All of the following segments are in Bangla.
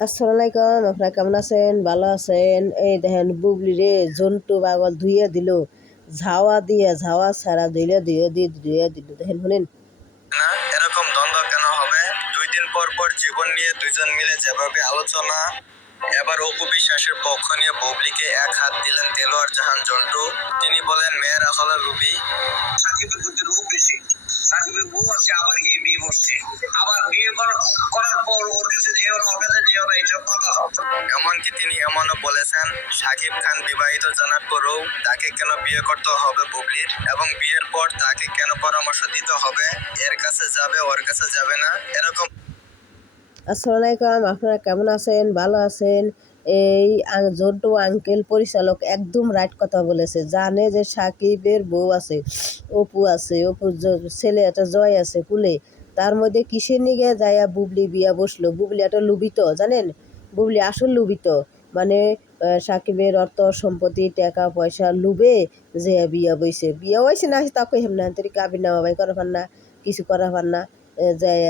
আসসালামু আলাইকুম আপনারা কেমন আছেন? ভালো আছেন? এই দেখেন বুবলি রে জন্টু পাগল ধুয়ে দিল। ঝাওয়া দিয়ে ঝাওয়া ছাড়া ধুইলে ধুয়ে দিয়ে ধুয়ে দিল। দেখেন শুনেন। না এরকম দ্বন্দ্ব কেন হবে? দুই দিন পর পর জীবন নিয়ে দুইজন মিলে যেভাবে আলোচনা এবার অপু বিশ্বাসের পক্ষ নিয়ে বুবলিকে এক হাত দিলেন তেলোয়ার জাহান জন্টু তিনি বলেন মেয়ের আসলে রুবি। সাকিবের প্রতি লোভ বেশি। সাকিবের বউ আছে আবার গিয়ে বিয়ে বসছে আবার বিয়ে করার পর এমনকি তিনি এমনও বলেছেন সাকিব খান বিবাহিত জানার পরেও তাকে কেন বিয়ে করতে হবে বুবলির? এবং বিয়ের পর তাকে কেন পরামর্শ দিতে হবে? এর কাছে যাবে ওর কাছে যাবে না? এরকম আসসালামু আলাইকুম আপনারা কেমন আছেন? ভালো আছেন? এই জন্টু আঙ্কেল পরিচালক একদম রাইট কথা বলেছে। জানে যে সাকিবের বউ আছে অপু আছে অপুর ছেলে একটা জয় আছে কুলে। তার মধ্যে কিসের নিগে যাইয়া বুবলি বিয়া বসল? বুবলি একটা লুবিত, জানেন? বুবলি আসল লুবিত। মানে সাকিবের অর্থ, সম্পত্তি, টাকা, পয়সা লুবে যে বিয়া বইছে। বিয়া হয়েছে না তাকে হেম না তোর কাবির নামা বাই করা পার না, কিছু করা পার না। যায়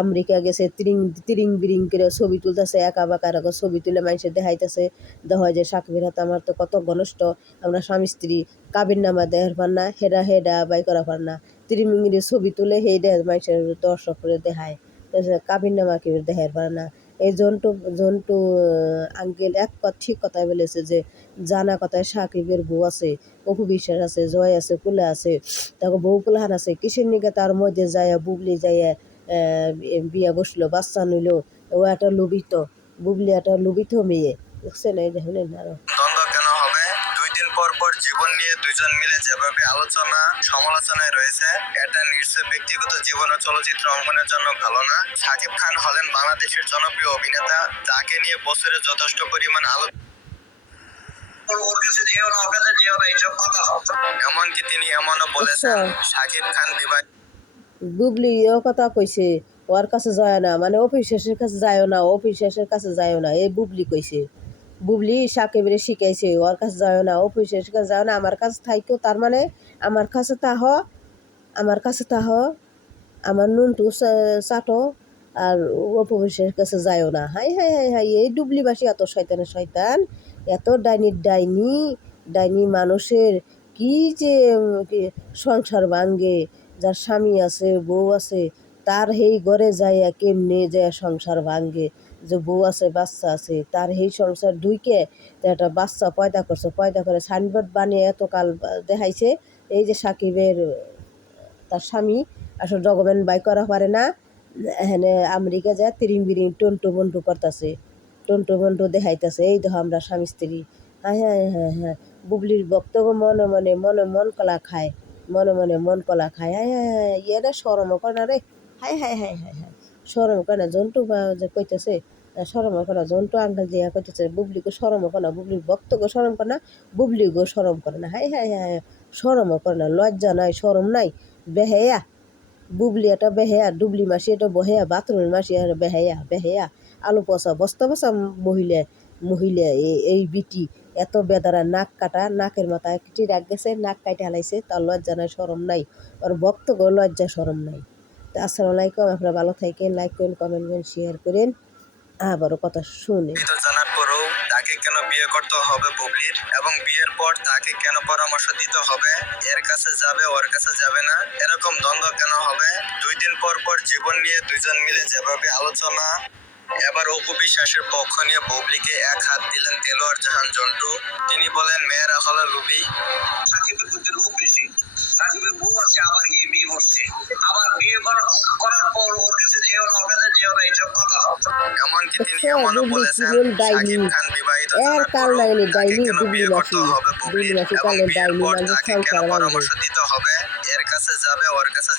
আমেরিকা গেছে, তিরিং তিরিং বিরিং করে ছবি তুলতেছে, একা বাঁকা এরকম ছবি তুলে মানুষের দেখাইতেছে। দেখা যায় সাকিবের হাতে আমার তো কত ঘনিষ্ঠ, আমরা স্বামী স্ত্রী, কাবির নামা দেখার পার না, হেডা হেডা, বাই করা পার না। তিরিমিঙ্গিরি ছবি তুলে সেই দেহ মানুষের দর্শক করে দেখায়। কাবির নামা কেউ দেখার পারে না। এই জন্টু জন্টু আঙ্কেল এক কথা, ঠিক কথাই বলেছে যে, জানা কথায় সাকিবের বউ আছে, অপু বিশ্বাস আছে, জয় আছে, কুলা আছে, তারপর বউ কুলাহান আছে, কিসের নিকে তার মধ্যে যায় বুবলি যায় বিয়া বসল, বাচ্চা নিল, ও একটা লুবিত বুবলি একটা লুবিত মেয়ে। বুঝছেন? এই দেখুন আরও। দ্বন্দ্ব কেন হবে দুই দিন পর পর জীবন নিয়ে দুইজন মিলে যেভাবে আলোচনা সমালোচনায় রয়েছে এটা নিশ্চয় ব্যক্তিগত জীবন ও চলচ্চিত্র অঙ্গনের জন্য ভালো না। সাকিব খান হলেন বাংলাদেশের জনপ্রিয় অভিনেতা তাকে নিয়ে বছরে যথেষ্ট পরিমাণ আলো ওর ওর কাছে যেও না ওর কাছে যেও না এইসব কথা। সব এমনকি তিনি এমনও বলেছেন আচ্ছা। সাকিব খান বিবাহ বুবলি ও কথা কইছে ওর কাছে যায় না মানে অফিসের কাছে যায় না অফিসের কাছে যায় না এই বুবলি কইছে। বুবলি সাকিবরে শিখাইছে, ওর কাছে যায় না, অফিসের কাছে যায় না, আমার কাছে থাইকো, তার মানে আমার কাছে তাহ, আমার কাছে তাহ, আমার নুনটু চাটো, আর অপবিশ্বের কাছে যায়ও না। হাই হাই হাই হাই, এই ডুবলিবাসী এত শয়তানের শয়তান, এত ডাইনির ডাইনি ডাইনি মানুষের কি যে সংসার ভাঙ্গে, যার স্বামী আছে, বউ আছে তার সেই ঘরে যাইয়া কেমনে যায় সংসার ভাঙ্গে? যে বউ আছে, বাচ্চা আছে, তার সেই সংসার ঢুইকে একটা বাচ্চা পয়দা করছে, পয়দা করে সাইনবোর্ড বানিয়ে এত কাল দেখাইছে, এই যে সাকিবের, তার স্বামী, আসলে ডকুমেন্ট বাই করা পারে না। এখানে আমেরিকা যায় তিরিং বিরিং টন্টু বন্টু করতেছে, টন্টু বন্টু দেখাইতেছে, এই দেখো আমরা স্বামী স্ত্রী। হ্যাঁ হ্যাঁ হ্যাঁ হ্যাঁ বুবলির বক্তব্য মনে মনে মনে মন কলা খায়, মনে মনে মন কলা খায়। হ্যাঁ হ্যাঁ হ্যাঁ ইয়েরা সরম করে না রে। হাই হাই হাই হাই হাই। সরম করে না জন্টু বা যে কইতেছে সরম করে না জন্টু আঙ্কেল যে কইতেছে বুবলিকে সরম করে না বুবলির বক্তব্য সরম করে না বুবলিগো সরম করে না। হাই হাই হাই সরম করে না, লজ্জা নাই, সরম নাই, বেহেয়া। বুবলি এটা বেহেয়া, ডুবলি মাসি এটা বহেয়া, বাথরুমের মাসি এটা বেহেয়া বেহেয়া। আলু পচা, বস্তা বস্তা মহিলা মহিলা এই- বিটি, এত বেদারা নাক কাটা, নাকের মাথায় রাখ গেছে, নাক কাইটে হালাইছে, তার লজ্জা নাই, সরম নাই। ওর ভক্ত গো লজ্জা, সরম নাই। তো আসসালামু আলাইকুম আপনারা ভালো থাকেন লাইক করেন কমেন্ট করেন শেয়ার করেন। আবারও কথা শুনে। জানার পরেও তাকে কেন বিয়ে করতে হবে বুবলির? এবং বিয়ের পর তাকে কেন পরামর্শ দিতে হবে? এর কাছে যাবে ওর কাছে যাবে না? এরকম দ্বন্দ্ব কেন হবে? দুই দিন পর পর জীবন নিয়ে দুইজন মিলে যেভাবে আলোচনা এবার অপু বিশ্বাসের পক্ষ নিয়ে বুবলিকে এক হাত দিলেন তেলোয়ার জাহান জন্টু। তিনি বলেন মেয়ের আসলে লুবি। সাকিবের প্রতি বউ আছে আবার গিয়ে বিয়ে করছে। আবার বিয়ে করার পর ওর কাছে যেও না ওর কাছে যেও না এইসব কথা এমনকি তিনি আচ্ছা, এমনও বলেছেন। সাকিব খান বিবাহিত এর পরেও ডাইনি ডুবলি ডুবলি কালে ডাইনি মানে পরামর্শ দিতে হবে এর কাছে যাবে ওর কাছে যাবে